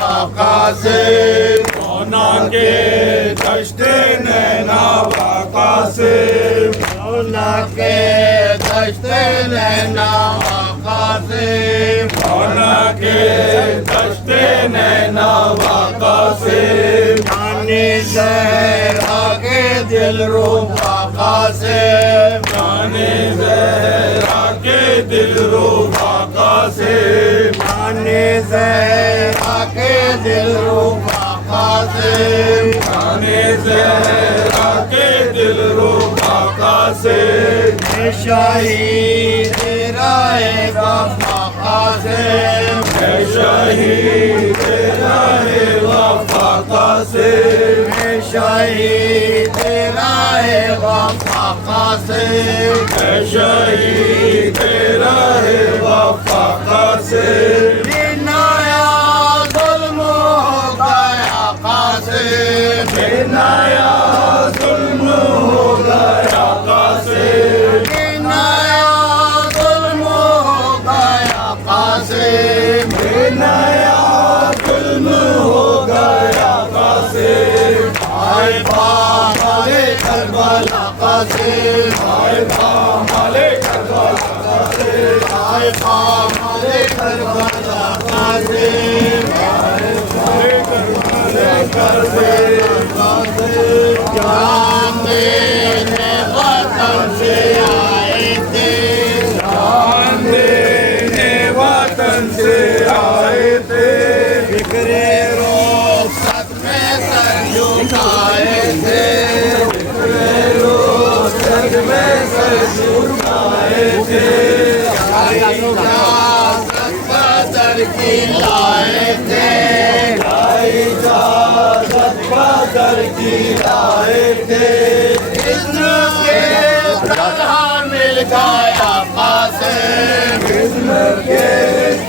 वाकासिम मौना के दश्ते नैना वाकासिम मौना के दश्ते नैना वाकासिम मौना के दश्ते नैना वाकासिम जाने ज़हरा के दिल रूह वाकासिम जाने ज़हरा के दिल रूह वाकासिम जाने ज़हरा के दिल रूह वाकासिम जाने ज़हरा के दिल रूह वाकासिम शहीद राहे वफ़ा कासिम शहीद राहे वफ़ा कासिम शहीद राहे वफ़ा कासिम शहीद राहे वफ़ा कासिम बिनाया ज़ुल्म हो गया कासिम बिनाया ज़ुल्म हो गया कासिम बिनाया ज़ुल्म हो गया कासिम बिनाया ज़ुल्म हो गया कासिम आए पामाले करबला कासिम आए पामाले करबला कासिम आए पामाले करबला कासिम आए पामाले करबला कासिम जान देने वतन से आए थे जान देने वतन से आए थे फिक्रे रोज़त में सर झुकाए थे फिक्रे रोज़त में सर झुकाए थे बदर की लाए थे इजाज़त बदर की लाए थे इसके तरह मिल गया कासिम इसके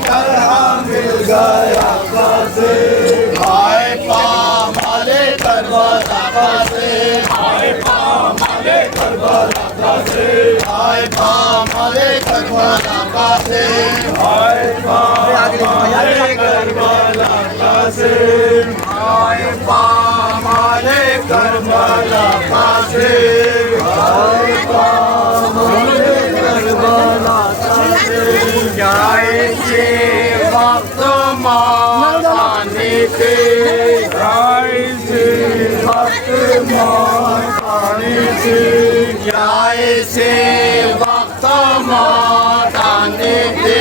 तरह मिल गया कासिम आए पामाले करबला कासिम आए पामाले करबला कासिम आए पामाले करबला कासिम आए पामाले करबला कासिम आए पामाले करबला कासिम आए पामाले करबला कासिम जाए से वक्त मौत आने थे जाए से वक्त मौत आने थे जाए से वक्त मौत आने थे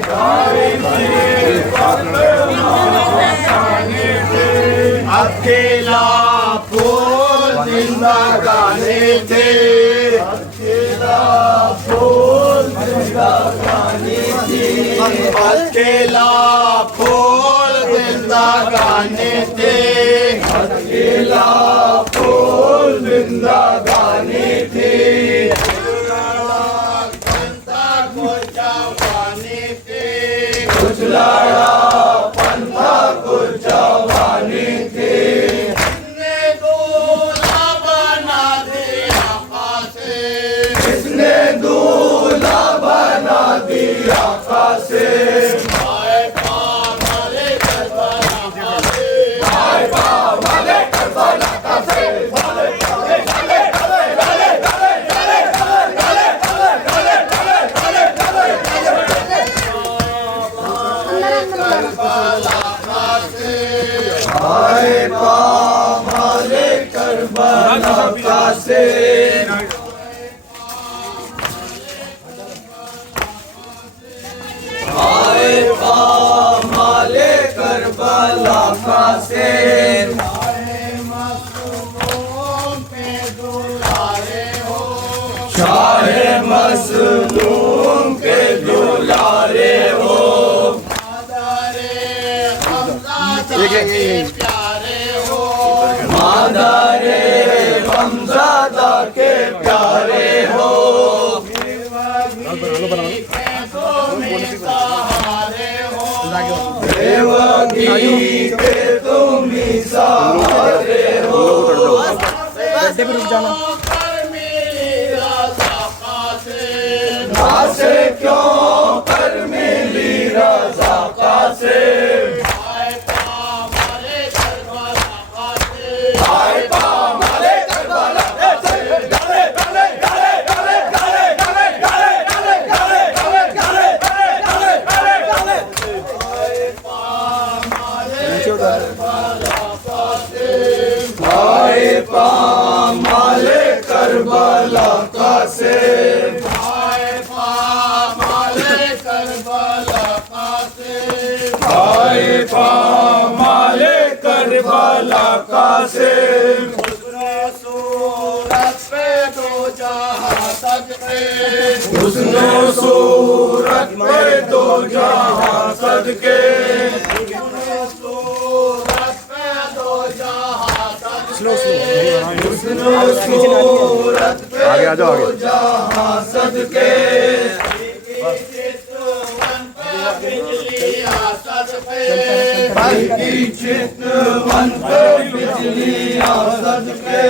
जाए से वक्त मौत आने थे अकेला फूल जिंदगानी थे अकेला फूल जिंदगानी थी अकेला फूल जिंदगानी थे अकेला फूल जिंदगानी थी कुछ जवानी थी कुछ लड़ा पंथा कुछ जवानी थी इसने दूल्हा बना दिया कासिम इसने दूल्हा बना दिया कासिम आए पामाले करबला कासिम आए पामाले करबला कासिम आए पामाले करबला कासिम आए पामाले करबला कासिम शाहे मज़लूम के दुलारे हो प्यारे हो मादारे हमज़ादा के प्यारे हो देवगी के तुम ही सहारे हो से क्यों कर मिली रज़ा कासिम आए पामाले करबला कासिम, आए पामाले करबला कासिम, आए पामाले करबला कासिम। हुस्न सूरत पे दो जहां सदके, हुस्न सूरत पे दो जहां सदके, हुस्न सूरत पे दो जहां सदके, हुस्न सूरत पे दो जहां सदके। चितवन पे बिजलियां सदके, की चितवन पे बिजलियां सदके,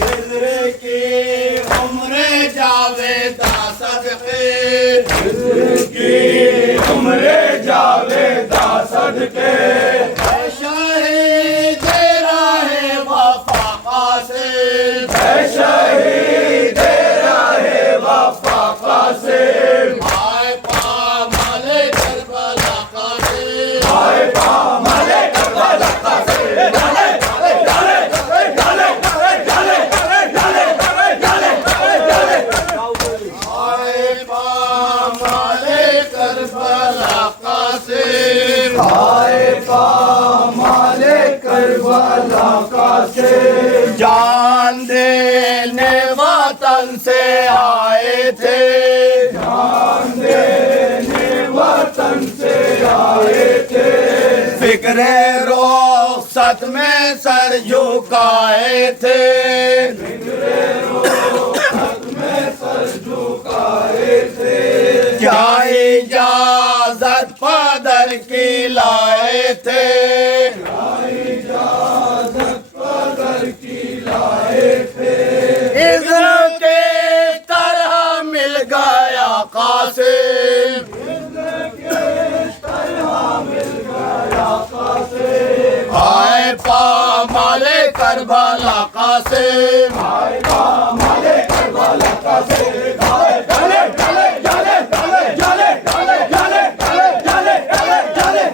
हिजर की उम्र जावेदा सदके, की उम्रे जावेदा सदके। शहीद राहे वफा कासिम, शहीद राहे वफा कासिम, आए पामाले करबला कासिम, आए पामाले करबला कासिम। डाले डाले डाले डाले डाले डाले डाले डाले आए पामाले करबला कासिम, आए पामाले करबला कासिम। जान देने वतन से आए थे, जान देने वतन से आए थे, फिक्रे रुखसत में सर झुकाए थे, में सर झुकाए थे। क्या इजाजत पदर की लाए थे, इजाजत पदर की लाए थे। इज़्र के तरह मिल गया कासिम, आए पामाले करबला कासिम, आए पामाले करबला कासिम। डाले डाले डाले डाले डाले डाले डाले डाले डाले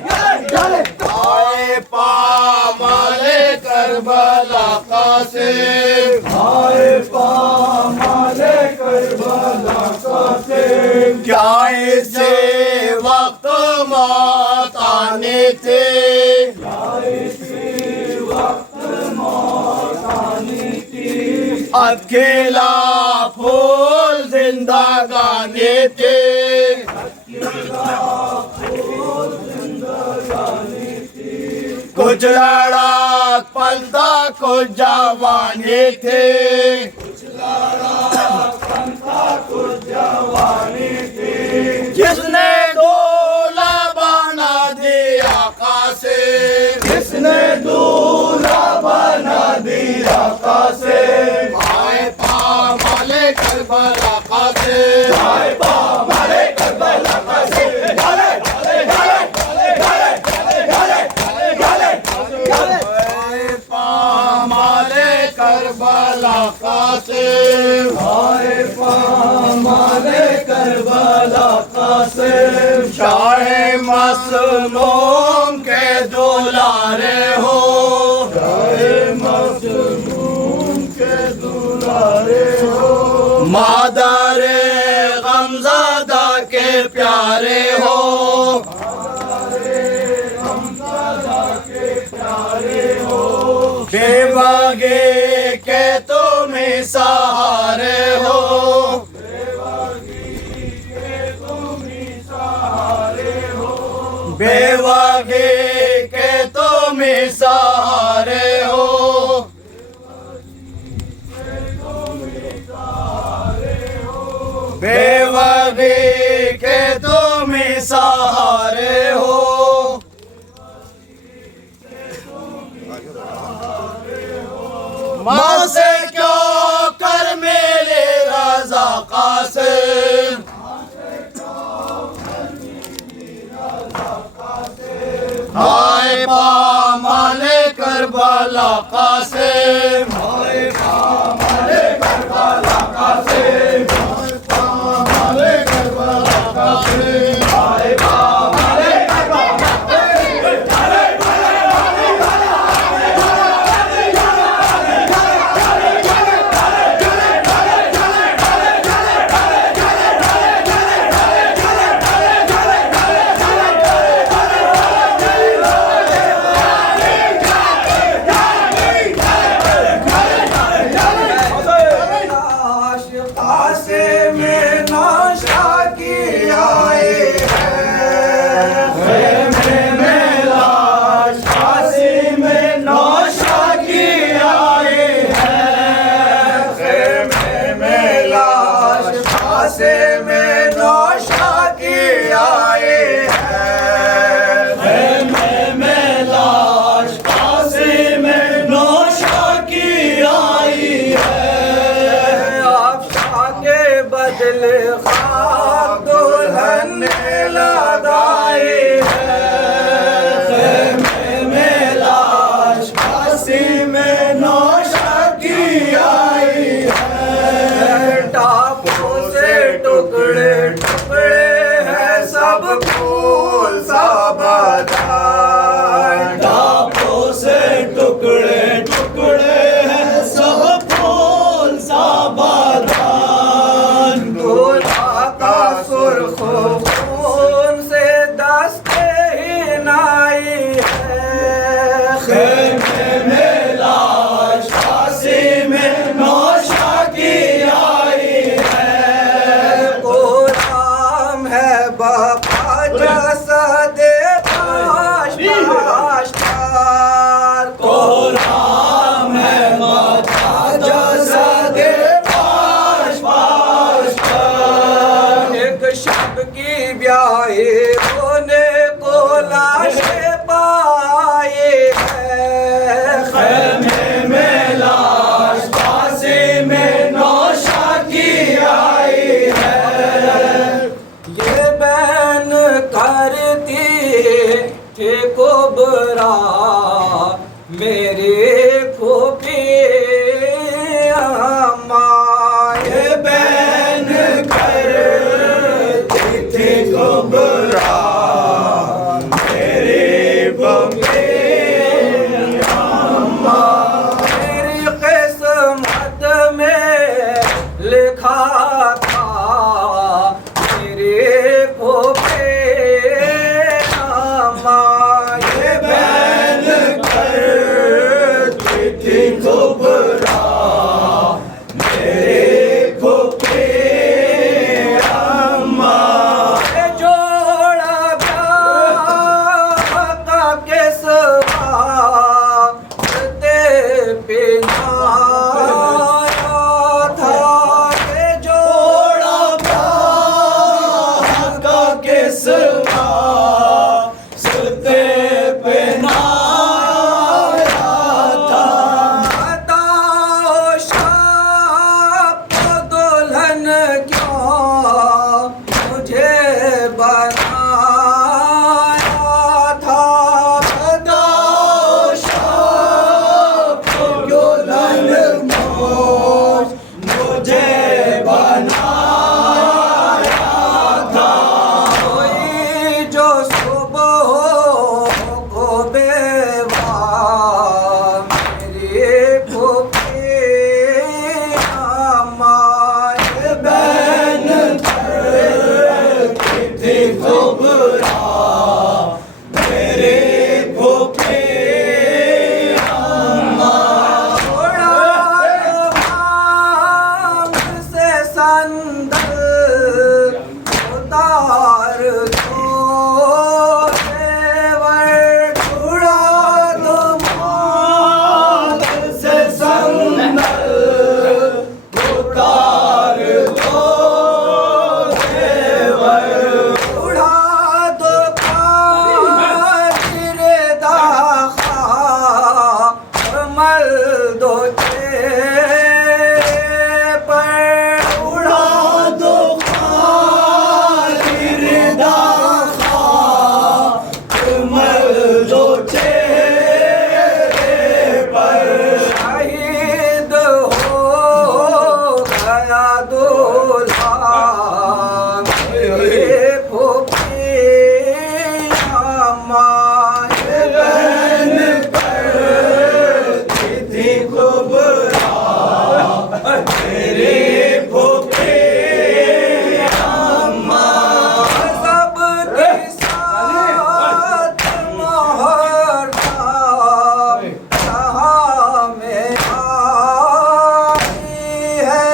डाले आए पामाले करबला कासिम, आए पामाले करबला कासिम। क्या इसे वक्त मौत आने थे, अकेला फूल जिंदगानी थे, कुछ लड़ाक पलता कुछ जवानी थे, जिसने दूल्हा बना दिया कासिम, किसने दूल्हा बना दिया कासिम, आए पामाले करबला कासिम, आए पामाले करबला कासिम। डाले डाले डाले डाले डाले डाले डाले आए पामाले करबला कासिम, आए पामाले करबला कासिम। शाहे मसलूम के दुलारे हो, मजलूम के दुलारे हो, मादरे गमज़दा के प्यारे हो, बेवागे के तुम सहारे हो, बेवागे के तुम सहारे हो, बेवागे के तुम सहारे हो, माँ से क्यों कर मेरे रज़ा कासिम, आए पामाले करबला कासिम, आए पामाले करबला कासिम, आए पामाले करबला कासिम, आए पामाले करबला कासिम। डाले डाले जोड़ा मेरी फूफी अम्मा ये बहन करती थी कुबरा मेरी फूफी अम्मा। मेरी किस्मत में लिखा था मेरी फूफी अम्मा ये बहन करती थी कुबरा मेरी फूफी अम्मा। ये जोड़ा ब्याह का किस वास्ते पिनाया था ये जोड़ा जोड़ा का किस वास्ते पहनाया था। बताओ शाप दुल्हन क्यों मुझे बनाया था बताओ शाप दुल्हन मोज मुझे बनाया था। कोई जो सुबह को बेवा मेरी फूफी अम्मा ये बहन करती थी कुबरा मेरी फूफी अम्मा। छोड़ा हमसे संदल उतार दो तेवर छुड़ा दो माल से संदल उतार दो देवर। उड़ा दो काजिर दाखा मल दो चेहरे पर उड़ा दो खातिर दाखा मल दो चेहरे पर। शहीद हो गया दूल्हा मेरे फूफी अम्मा ये बहन करती थी कुबरा मेरी फूफी अम्मा। सबके साथ मोहर जहाँ में आई है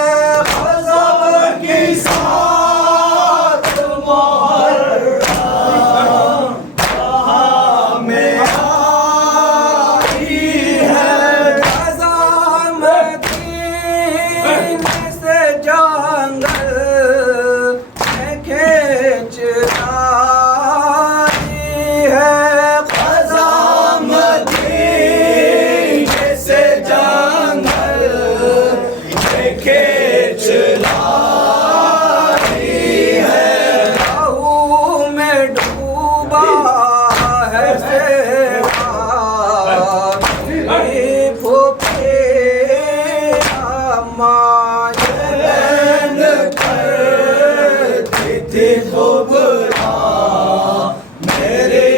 सबके साथ मुहर्रम जहाँ में आई है। खज़ान मदीन से जंगल में खींच लाई है खज़ां मदीने से जंगल में खींच लाई है। लहू में डूबा है सेवा मेरी फूफी अम्मा बहन करती थी कुबरा मेरी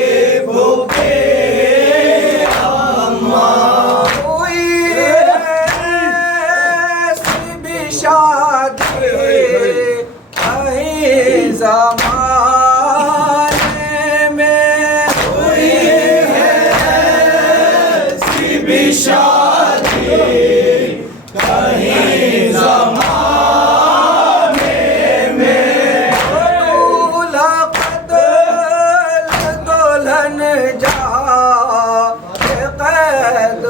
फूफी अम्मा। कोई ऐसी भी शादी कहीं ज़माने में कोई ऐसी भी शादी कहीं ज़माने में। दूल्हा कत्ल दुल्हन जा कैद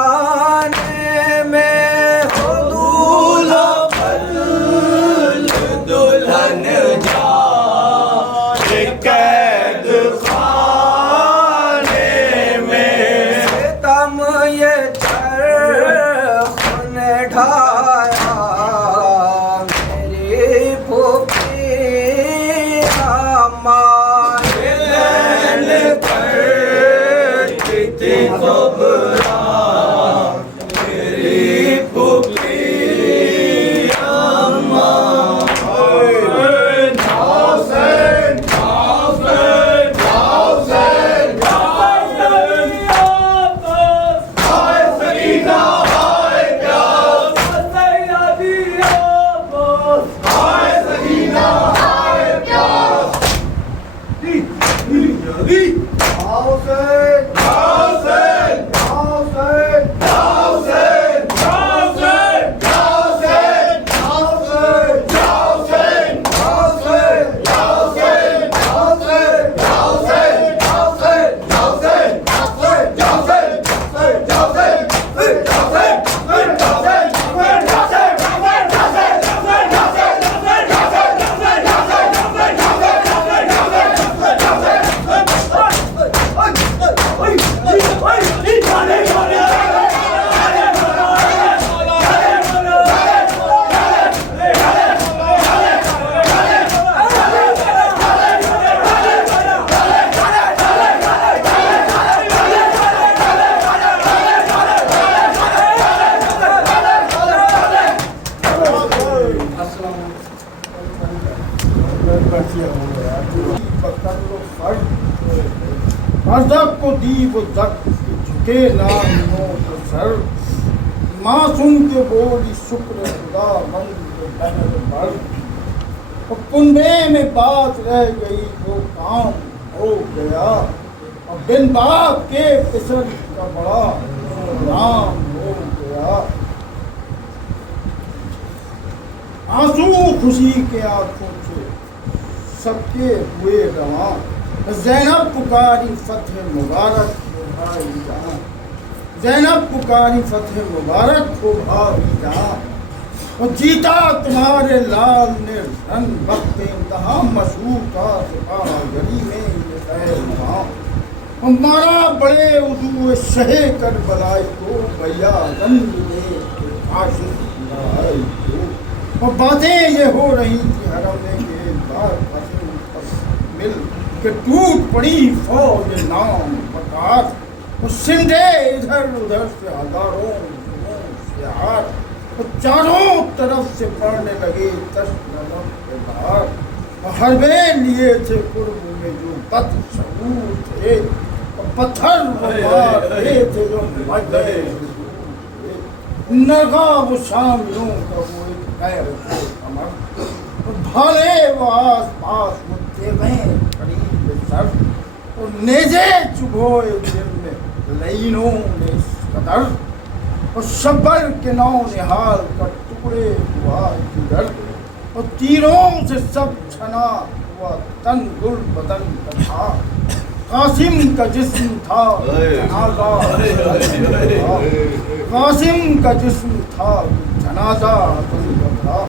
खाने में हो दूल्हा बदल दुल्हन जा कैद खाने में। सितम ये चढ़ अज़क को दी वो जक झुके ना नो तो सर मासूम के बोली शुक्र खुदा मंद बहर भर और कुंबे में बात रह गई वो काम हो गया और बिन बाप के पिसर का बड़ा राम हो गया। आंसू खुशी के आंखों से सबके हुए रवां ज़ैनब पुकारी फतेह मुबारक हो भाई जहां ज़ैनब पुकारी फतेह मुबारक हो भाई जहां और जीता तुम्हारे लाल ने रन वक्त इंतहा मशहूर का गली में ये है और मारा बड़े उदू शहे कर बलाई को भैया रंग में आशिक लाई को और बातें ये हो रही थी हरम में ये बार मिल के टूट पड़ी फौज नाम पकार और सिंधे इधर उधर से हजारों से हाथ और चारों तरफ से पड़ने लगे तशनमत के बाहर और हरबे लिए थे कुर्ब में जो बदशगूर थे और पत्थर मार रहे थे जो मजे नगा वो शामियों का वो एक पैर अमर और भाले वो आस पास वो देवें करीब सर और नेजे चुभोए दिल में लईनों ने कदर और शब्बर के नौ निहाल का टुकड़े हुआ जिगर और तीरों से सब छना हुआ तन गुल बदन का था कासिम का जिस्म था जनाजा कासिम का जिस्म था जनाजा था।